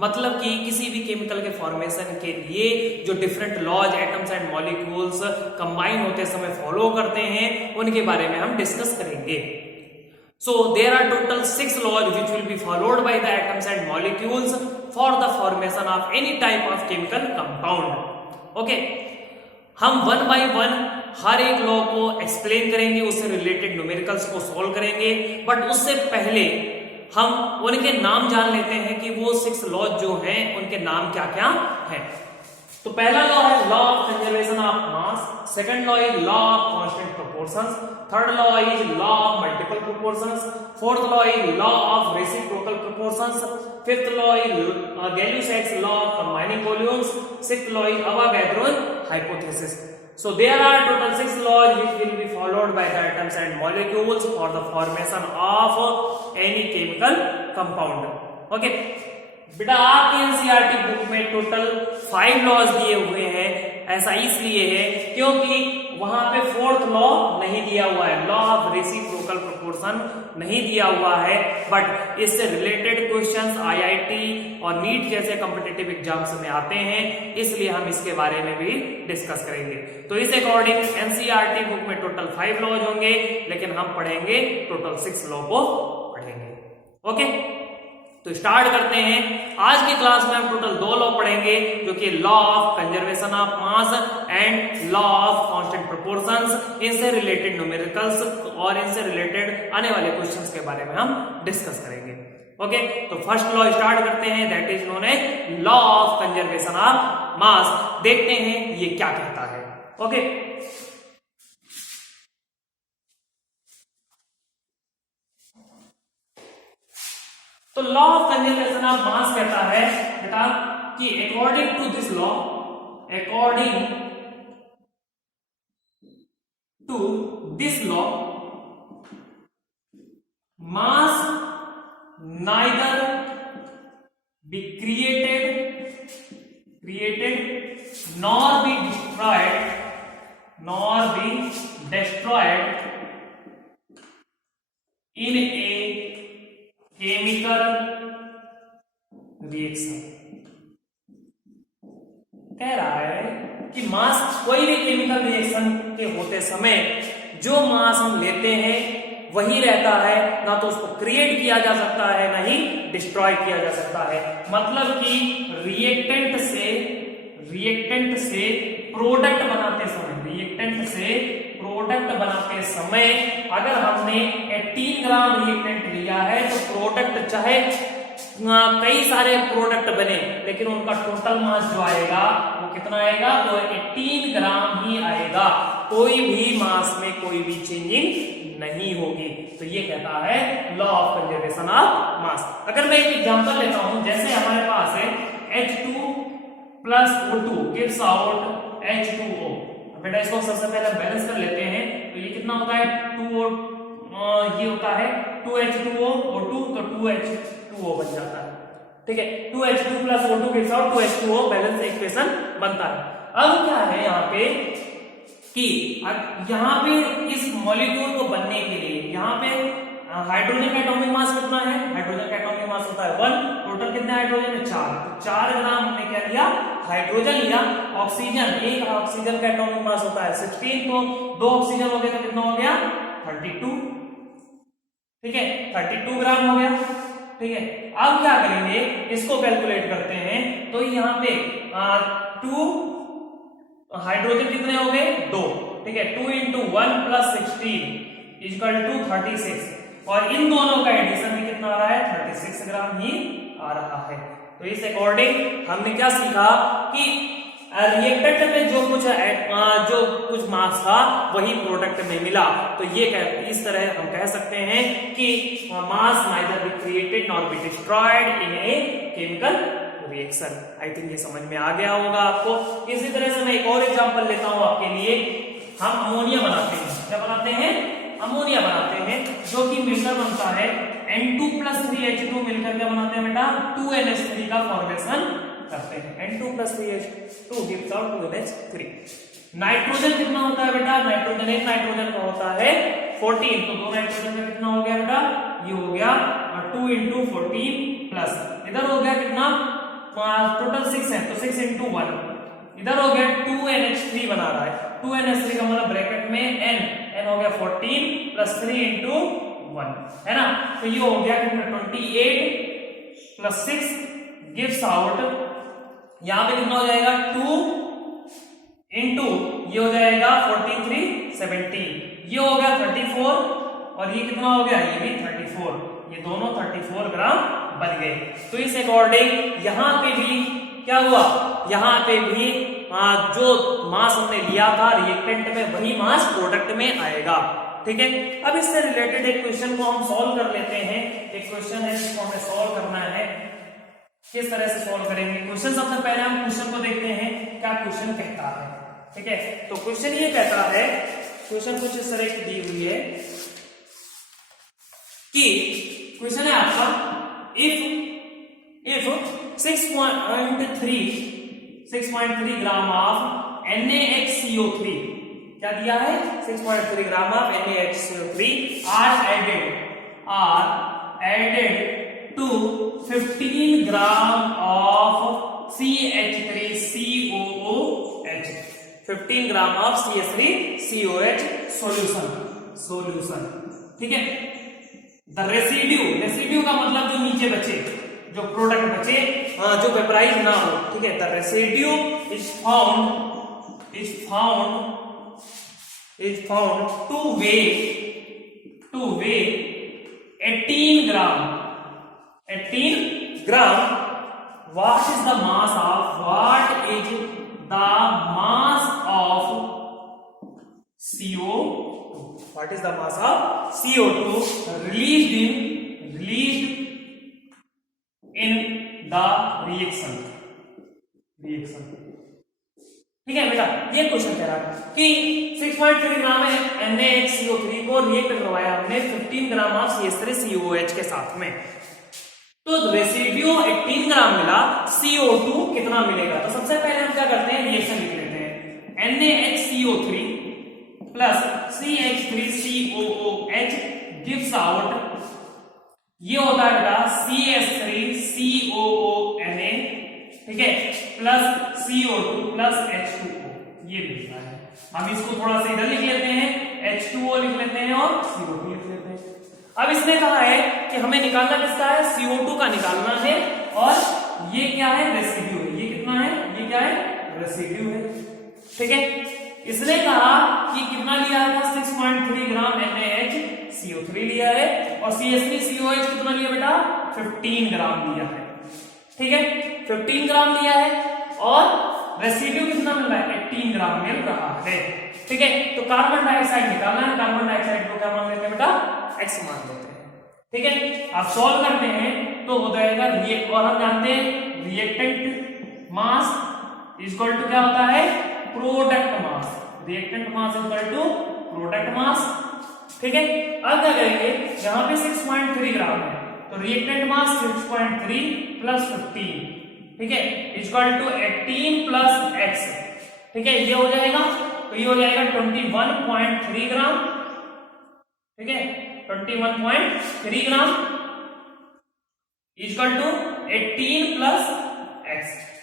मतलब कि किसी भी केमिकल के फॉर्मेशन के लिए जो different laws atoms and molecules combine होते समय फॉलो करते हैं उनके बारे में हम डिस्कस करेंगे। So there are total 6 laws which will be followed by the atoms and molecules for the formation of any type of chemical compound. Okay, हम वन बाय वन हर एक लॉ को एक्सप्लेन करेंगे, उससे रिलेटेड न्यूमेरिकल्स को solve करेंगे, but उससे पहले हम उनके नाम जान लेते हैं कि वो 6 लॉ जो हैं उनके नाम क्या क्या हैं। तो पहला लॉ है law of conservation of mass, second law is law of constant proportions, third law is law of multiple proportions, fourth law is law of reciprocal proportions, fifth law is Gay-Lussac's law of combining volumes, sixth law is Avogadro's hypothesis. So there are total 6 laws which will be followed by the atoms and molecules for the formation of any chemical compound. Okay, बेटा आपके NCERT book में total 5 laws दिए हुए हैं। ऐसा इसलिए है क्योंकि वहां पे फोर्थ लॉ नहीं दिया हुआ है, लॉ ऑफ रेसिप्रोकल प्रोपोर्शन नहीं दिया हुआ है, बट इससे रिलेटेड क्वेश्चंस आईआईटी और नीट जैसे कॉम्पिटिटिव एग्जाम्स में आते हैं, इसलिए हम इसके बारे में भी डिस्कस करेंगे। तो इस अकॉर्डिंग एनसीईआरटी बुक में टोटल 5 लॉज होंगे, लेकिन हम पढ़ेंगे टोटल 6 लॉ को पढ़ेंगे। ओके, तो स्टार्ट करते हैं। आज की क्लास में हम टोटल 2 लॉ पढ़ेंगे, जो कि law of conservation of mass and law of constant proportions. इनसे रिलेटेड न्यूमेरिकल्स और इनसे रिलेटेड आने वाले क्वेश्चंस के बारे में हम डिस्कस करेंगे। ओके, तो फर्स्ट लॉ स्टार्ट करते हैं, that is known as law of conservation of mass. देखते हैं ये क्या कहता है। ओके, तो law of conservation of mass कहता है बेटा कि according to this law, mass neither be created nor be destroyed in a chemical reaction. कह रहा है कि मास कोई भी केमिकल रिएक्शन के होते समय जो मास हम लेते हैं वही रहता है, ना तो उसको क्रिएट किया जा सकता है ना ही डिस्ट्रॉय किया जा सकता है। मतलब कि रिएक्टेंट से प्रोडक्ट बनाते समय अगर हमने 18 ग्राम रिएक्टेंट लिया है तो प्रोडक्ट चाहे कई सारे प्रोडक्ट बने, लेकिन उनका टोटल मास जो आएगा वो कितना आएगा, वो 18 ग्राम ही आएगा। कोई भी मास में कोई भी चेंजिंग नहीं होगी। तो ये कहता है लॉ ऑफ कंजर्वेशन ऑफ मास। अगर मैं एक एग्जांपल लेता हूं, जैसे हमारे पास है H2 plus O2 gives out H2O। बेटा इसको सबसे पहले बैलेंस कर लेते हैं। तो ये कितना होता है, 2 ये होता है 2H2O O2, तो 2H2O बन जाता है। ठीक है, 2H2 plus O2 gives out 2H2O, balance equation बनता है। अब क्या है यहाँ पे कि यहाँ पे इस मॉलिक्यूल को बनने के लिए यहाँ पे हाइड्रोजन का एटॉमिक मास कितना है, हाइड्रोजन का एटॉमिक मास होता है 1, टोटल कितने हाइड्रोजन है 4, तो 4 ग्राम हमने क्या लिया, हाइड्रोजन लिया। ऑक्सीजन, एक ऑक्सीजन का एटॉमिक मास होता है 16, तो 2 ऑक्सीजन हो गया तो कितना हो गया 32। ठीक है, 32 ग्राम हो गया। ठीक है, अब क्या करेंगे, इसको कैलकुलेट करते हैं। तो यहाँ पे 2 हाइड्रोजन कितने हो गए 2। ठीक है, 2 into 1 plus 16 इक्वल टू 36, और इन दोनों का एडिशन भी कितना आ रहा है 36 ग्राम ही आ रहा है। तो इस अकॉर्डिंग हमने क्या सीखा कि रिएक्टेंट में जो कुछ मास था वही प्रोडक्ट में मिला। तो ये इस तरह हम कह सकते हैं कि मास neither be created nor be destroyed in a chemical reaction. I think ये समझ में आ गया होगा आपको। इसी तरह से मैं एक और एग्जांपल लेता हूं आपके लिए। हम अमोनिया बनाते हैं, क्या बनाते हैं, अमोनिया बनाते हैं, जो कि मिलकर बनता है N2 plus 3H2 मिलकर क्या बनाते हैं बेटा 2NH3 का फॉर्मेशन करते हैं। N2 plus 3H2 gives out 2NH3। Nitrogen कितना होता है बेटा, नाइट्रोजन एक नाइट्रोजन का होता है 14, तो 2 नाइट्रोजन का कितना हो गया बेटा, ये हो गया 2 into 14 प्लस इधर हो गया कितना टोटल 6 है, तो 6 इंटू 1 इधर हो गया 2NH3 बना रहा है। 2NH3 का मतलब ब्रैकेट में n हो गया 14 प्लस 3 इंटू 1 है ना। तो ये हो गया 28 प्लस 6 गिव्स आउट, यहां पे कितना हो जाएगा 2 इंटू ये हो जाएगा 43 17, ये हो गया 34 और ये कितना हो गया, ये भी 34, ये दोनों 34 ग्राम बन गए। तो इस अकॉर्डिंग यहां पे भी क्या हुआ, यहां पे भी जो मास हमने लिया था रिएक्टेंट में वही मास प्रोडक्ट में आएगा। ठीक है, अब इससे रिलेटेड एक क्वेश्चन को हम सॉल्व कर लेते हैं। एक क्वेश्चन है जिसको हमें सॉल्व करना है, किस तरह से सॉल्व करेंगे क्वेश्चन। सबसे पहले हम क्वेश्चन को देखते हैं क्या क्वेश्चन कहता है। ठीक है, तो क्वेश्चन ये कहता है, क्वेश्चन कुछ इस तरह की दी हुई है कि क्वेश्चन है आपका इफ 6.3 ग्राम ऑफ NaHCO3, क्या दिया है 6.3 gram of NaHCO3 are added to 15 gram of CH3COOH, 15 gram of CH3COH solution. ठीक है, द रेसिड्यू का मतलब जो नीचे बचे, जो प्रोडक्ट बचे, जो वेपराइज ना हो। ठीक है, the residue is found two way 18 gram. What is the mass of CO2? What is the mass of CO2 released in the reaction? ठीक है बेटा, ये क्वेश्चन कह रहा है कि 6.3 ग्राम NaHCO3 को रिएक्ट करवाया हमने 15 ग्राम ऑफ CH3COH के साथ में, तो रेसिड्यू 18 ग्राम मिला, CO2 कितना मिलेगा। तो सबसे पहले हम क्या करते हैं, रिएक्शन लिख लेते हैं। NaHCO3 plus CH3COOH gives out, ये होता है बेटा CH3COONA, ठीक है, प्लस CO2 प्लस H2O, ये मिलता है। हम इसको थोड़ा सा इधर लिख लेते हैं, H2O लिख लेते हैं और CO2 लिख लेते हैं। अब इसने कहा है कि हमें निकालना किसका है, CO2 का निकालना है, और ये क्या है, रेसिड्यू है। ये कितना है, ये क्या है, रेसिड्यू है। ठीक है, इसने कहा कि कितना लिया था, 6.3 ग्राम NaHCO3 लिया है, और CH3COH कितना लिया बेटा, 15 ग्राम लिया है। ठीक है, 15 ग्राम लिया है, और रेसिड्यू कितना मिल रहा है, 18 ग्राम मिल रहा है। ठीक है, तो कार्बन डाइऑक्साइड निकालना है, कार्बन डाइऑक्साइड को क्या मान लेते हैं बेटा, X मान लेते हैं। ठीक है, आप सॉल्व करते हैं तो हो जाएगा और हम जानते हैं रिएक्टेंट मास इक्वल टू क्या होता है, product mass. Reactant mass equal to product mass. ठीक है, अब क्या करेंगे, यहां पे 6.3 ग्राम है, तो रिएक्टेंट मास 6.3 प्लस 15, ठीक है, इक्वल टू 18 प्लस X। ठीक है, ये हो जाएगा, तो ये हो जाएगा 21.3 ग्राम। ठीक है, 21.3 gram equal to 18 plus X,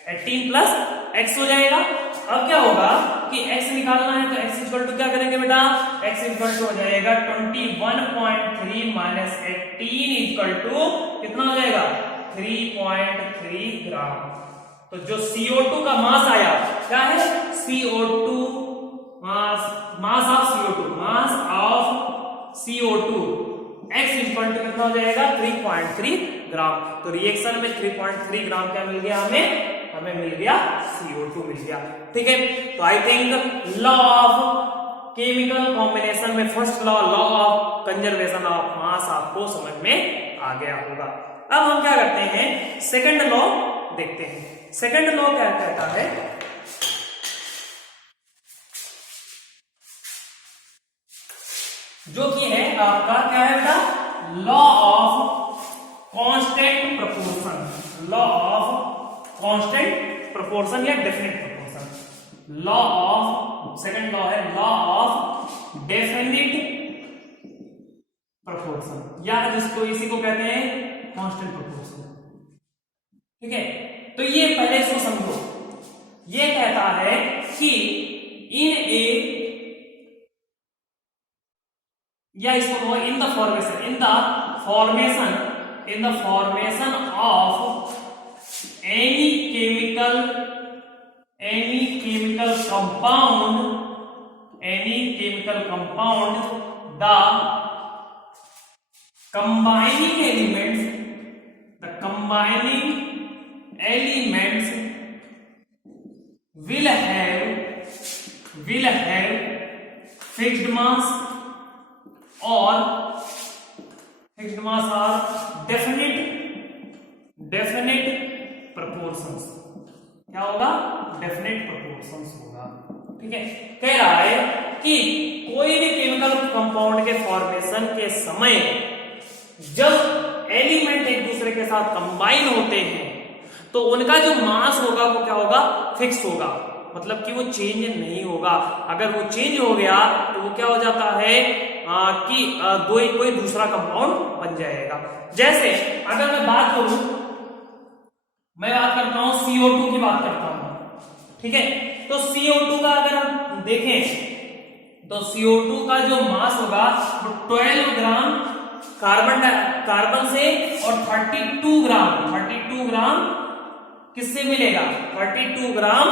18 plus X हो जाएगा। अब क्या होगा कि X निकालना है, तो X इक्वल टू क्या करेंगे बेटा, X इक्वल टू हो जाएगा 21.3 माइनस 18 इक्वल टू कितना हो जाएगा, 3.3 ग्राम। तो जो CO2 का मास आया क्या है, CO2 mass of CO2 X equal to कितना हो जाएगा, 3.3 ग्राम। तो रिएक्शन में 3.3 ग्राम क्या मिल गया, हमें मिल गया CO2 मिल गया। ठीक है, तो I think law of chemical combination में first law of conservation of mass आपको समझ में आ गया होगा। अब हम क्या करते हैं, सेकंड लॉ देखते हैं। सेकंड लॉ क्या कहता है, जो कि है आपका क्या है बेटा, law of constant proportion. Law of constant proportion या definite proportion. Law of, second law है लॉ ऑफ डेफिनिट प्रोपोर्शन, या जिसको इसी को कहते हैं कांस्टेंट प्रोपोर्शन। ठीक है, तो ये पहले इसको समझो, ये कहता है कि इन ए, या इसको in the formation of any chemical compound the combining elements will have fixed mass or definite proportions। क्या होगा? डेफिनेट प्रोपोर्शंस होगा। ठीक है, कह रहा है कि कोई भी केमिकल कंपाउंड के फॉर्मेशन के समय जब एलिमेंट एक दूसरे के साथ कंबाइन होते हैं तो उनका जो मास होगा वो क्या होगा? फिक्स होगा, मतलब कि वो चेंज नहीं होगा। अगर वो चेंज हो गया तो वो क्या हो जाता है कि कोई दूसरा कंपाउंड बन जाएगा। जैसे अगर मैं बात करता हूं CO2 की बात करता हूं, ठीक है, तो CO2 का अगर हम देखें तो CO2 का जो मास होगा वो 12 ग्राम कार्बन से और 32 ग्राम किससे मिलेगा? 32 ग्राम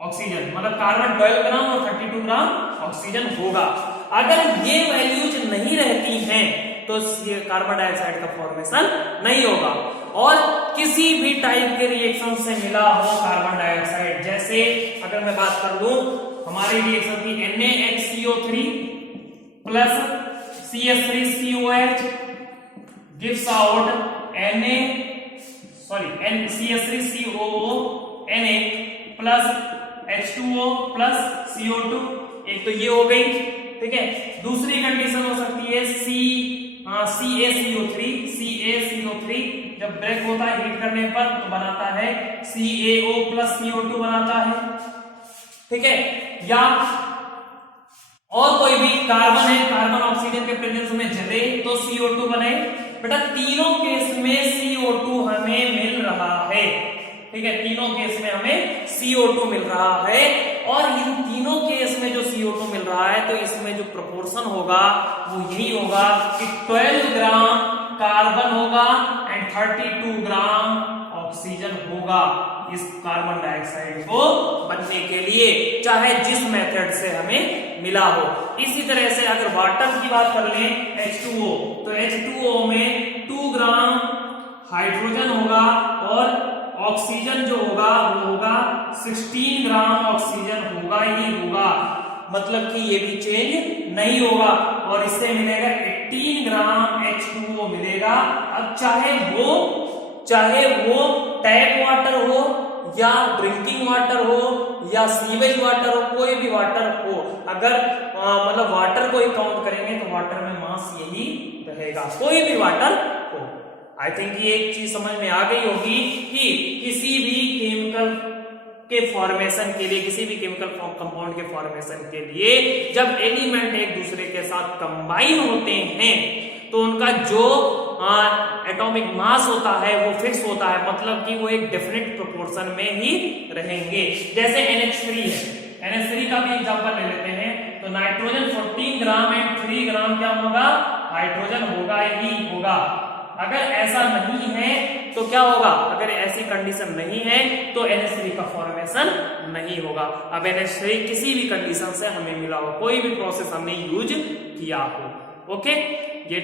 ऑक्सीजन, मतलब कार्बन 12 ग्राम और 32 ग्राम ऑक्सीजन होगा। अगर ये वैल्यूज नहीं रहती हैं तो कार्बन डाइऑक्साइड का फॉर्मेशन नहीं होगा। और किसी भी टाइप के रिएक्शन से मिला हो कार्बन डाइऑक्साइड, जैसे अगर मैं बात कर लूं हमारी रिएक्शन की NaHCO3 plus CH3COH gives out CH3COO Na plus H2O plus CO2, एक तो ये हो गई। ठीक है, दूसरी कंडीशन हो सकती है CaCO3 जब ब्रेक होता है हीट करने पर तो बनाता है CaO प्लस CO2 बनाता है। ठीक है, या और कोई भी कार्बन ऑक्सीजन के प्रेजेंस में जले तो CO2 बने। बेटा तीनों केस में CO2 हमें मिल रहा है। ठीक है, तीनों केस में हमें CO2 मिल रहा है और इन तीनों केस में जो CO2 मिल रहा है तो इसमें जो प्रोपोर्शन होगा वो यही होगा कि 12 ग्राम कार्बन होगा एंड 32 ग्राम ऑक्सीजन होगा इस कार्बन डाइऑक्साइड को बनने के लिए, चाहे जिस मेथड से हमें मिला हो। इसी तरह से अगर वाटर की बात कर लें H2O, तो H2O में 2 ग्राम हाइड्रोजन होगा और ऑक्सीजन जो होगा वो होगा 16 ग्राम ऑक्सीजन होगा ही होगा, मतलब कि ये भी चेंज नहीं होगा और इससे मिलेगा 18 ग्राम H2O मिलेगा। अब चाहे वो टैप वाटर हो या ड्रिंकिंग वाटर हो या सीवेज वाटर हो, कोई भी वाटर हो, अगर मतलब वाटर को ही काउंट करेंगे तो वाटर में मास यही रहेगा, कोई भी वाटर हो। आई थिंक ये एक चीज समझ में आ गई होगी कि किसी भी केमिकल के फॉर्मेशन के लिए, किसी भी केमिकल कंपाउंड के फॉर्मेशन के लिए जब एलिमेंट एक दूसरे के साथ कंबाइन होते हैं तो उनका जो एटॉमिक मास होता है वो फिक्स होता है, मतलब कि वो एक डेफिनेट प्रोपोर्शन में ही रहेंगे। जैसे NH3 है, NH3 का भी एग्जांपल ले लेते हैं, तो नाइट्रोजन 14 ग्राम एंड 3 ग्राम क्या होगा? हाइड्रोजन होगा ही होगा। अगर ऐसा नहीं है तो क्या होगा? अगर ऐसी कंडीशन नहीं है तो NH3 का फॉर्मेशन नहीं होगा। अब NH3 किसी भी कंडीशन से हमें मिला हो, कोई भी प्रोसेस हमने यूज किया हो। ओके, ये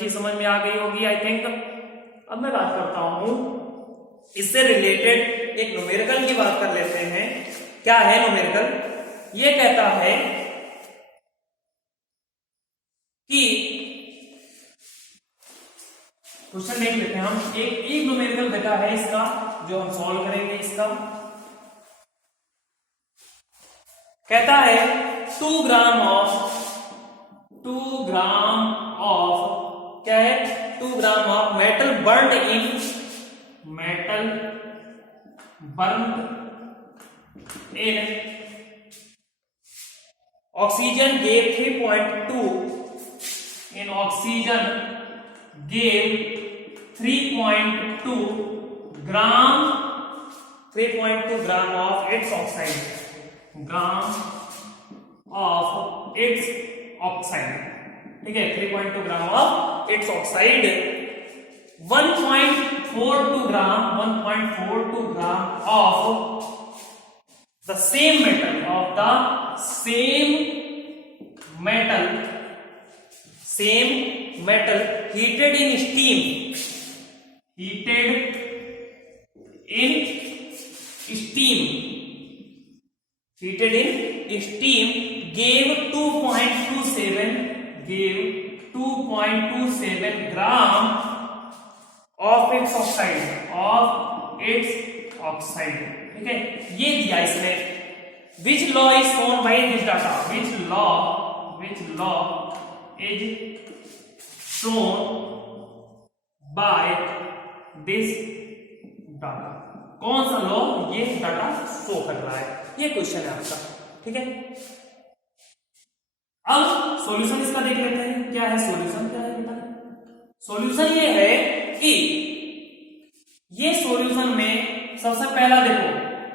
चीज समझ में आ गई होगी आई थिंक। अब मैं बात करता हूं इससे रिलेटेड एक न्यूमेरिकल की बात कर लेते हैं। क्या है न्यूमेरिकल? ये कहता है कि क्वेश्चन देख लेते हैं हम। एक न्यूमेरिकल बेटा है इसका जो हम सॉल्व करेंगे। इसका कहता है 2 ग्राम ऑफ क्या है? 2 gram of metal burned in oxygen gave 3.2 gave 3.2 gram 3.2 gram of its oxide, gram of its oxide, ठीक है, 3.2 gram of its oxide, 1.42 gram of the same metal heated in steam gave 2.27 gram of its oxide, ठीक है, ये दिया इसमें। Which law is shown by this data? Which law is shown by this data? कौन सा law ये data show कर रहा है, ये क्वेश्चन है आपका, ठीक है। अब सॉल्यूशन इसका देख लेते हैं, क्या है सॉल्यूशन, क्या है बेटा? सॉल्यूशन ये है कि ये सॉल्यूशन में सबसे पहला देखो,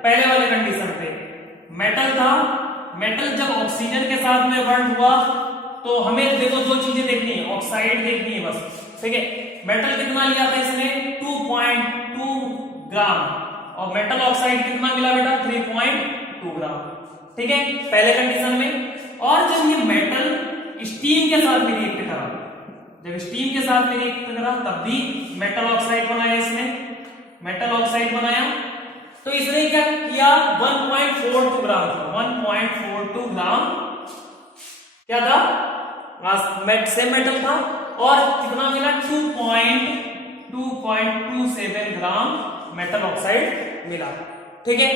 पहले वाले कंडीशन पे मेटल था, मेटल जब ऑक्सीजन के साथ में बॉन्ड हुआ तो हमें देखो दो चीजें देखनी है, ऑक्साइड देखनी है बस, ठीक है। मेटल कितना लिया था इसने 2.2 ग्राम और मेटल ऑक्साइड कितना मिला बेटा 3.2 ग्राम, ठीक है, पहले कंडीशन में। और जब ये मेटल स्टीम के साथ में रिएक्ट करा, जब स्टीम के साथ में रिएक्ट करा तब भी मेटल ऑक्साइड बनाया इसने, मेटल ऑक्साइड बनाया, तो इसने क्या किया 1.42 ग्राम था, 1.42 ग्राम क्या था, सेम मेटल था, और कितना मिला 2.27 ग्राम मेटल ऑक्साइड मिला, ठीक है।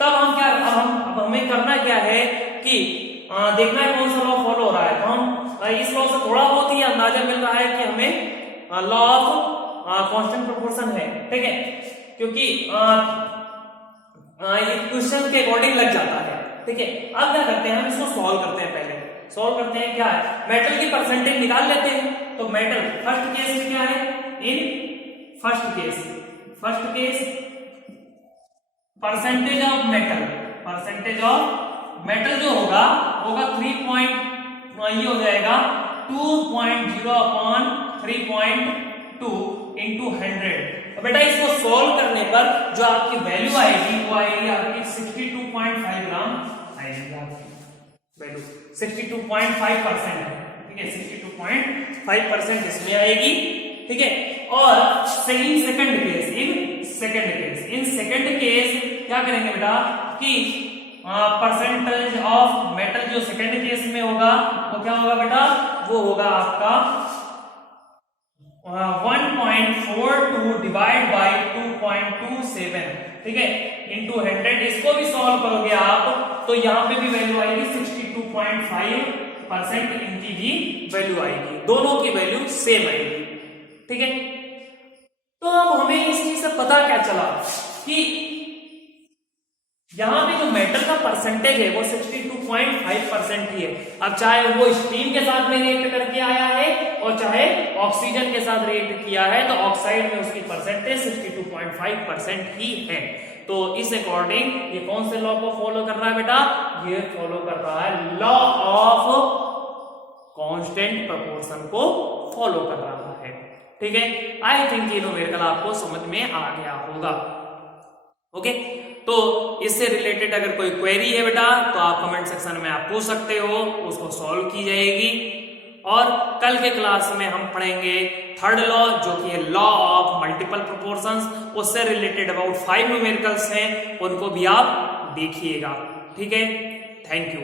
तब हम क्या, अब हमें करना क्या है कि देखना है कौन सा लॉ फॉलो हो रहा है, तो हम इस लॉ से थोड़ा बहुत ही अंदाजा मिल रहा है कि हमें लॉ ऑफ कांस्टेंट प्रोपोर्शन है, ठीक है, क्योंकि ये क्वेश्चन के अकॉर्डिंग लग जाता है, ठीक है। अब क्या करते हैं, हम इसको सॉल्व करते हैं, पहले सॉल्व करते हैं, क्या है मेटल की परसेंटेज निकाल लेते हैं। तो मेटल फर्स्ट केस में क्या है, in first case percentage of metal जो होगा 3 ये हो जाएगा 2.0 अपॉन 3.2 इंटू 100। तो बेटा इसको सॉल्व करने पर जो आपकी वैल्यू आएगी वो आएगी आपकी 62.5 ग्राम आएगी, आपकी वैल्यू 62.5% है, ठीक है, 62.5% इसमें आएगी, ठीक है। और इन सेकंड केस क्या करेंगे बेटा कि परसेंटेज ऑफ मेटल जो सेकंड केस में होगा वो क्या होगा बेटा, वो होगा आपका 1.42 डिवाइड बाई 2.27, ठीक है, इंटू 100। इसको भी सॉल्व करोगे आप तो यहाँ पे भी वैल्यू आएगी 62.5%, इनकी भी वैल्यू आएगी, दोनों की वैल्यू सेम आएगी, ठीक है। तो अब हमें इस चीज से पता क्या चला कि यहाँ पे जो मेटल का परसेंटेज है वो 62.5% ही है। अब चाहे वो स्टीम के साथ में रिएक्ट करके आया है और चाहे ऑक्सीजन के साथ रिएक्ट किया है, तो ऑक्साइड में उसकी परसेंटेज 62.5% ही है। तो इस अकॉर्डिंग ये कौन से लॉ को फॉलो कर रहा है बेटा, ये फॉलो कर रहा है लॉ ऑफ कांस्टेंट प्रोपोर्शन को फॉलो कर रहा है, ठीक है। आई थिंक ये न्यूमेरिकल आपको समझ में आ गया होगा, ओके। तो इससे रिलेटेड अगर कोई क्वेरी है बेटा तो आप कमेंट सेक्शन में आप पूछ सकते हो, उसको सॉल्व की जाएगी। और कल के क्लास में हम पढ़ेंगे थर्ड लॉ जो कि है लॉ ऑफ मल्टीपल प्रोपोर्शंस, उससे रिलेटेड अबाउट 5 न्यूमेरिकल्स हैं, उनको भी आप देखिएगा, ठीक है। Thank you.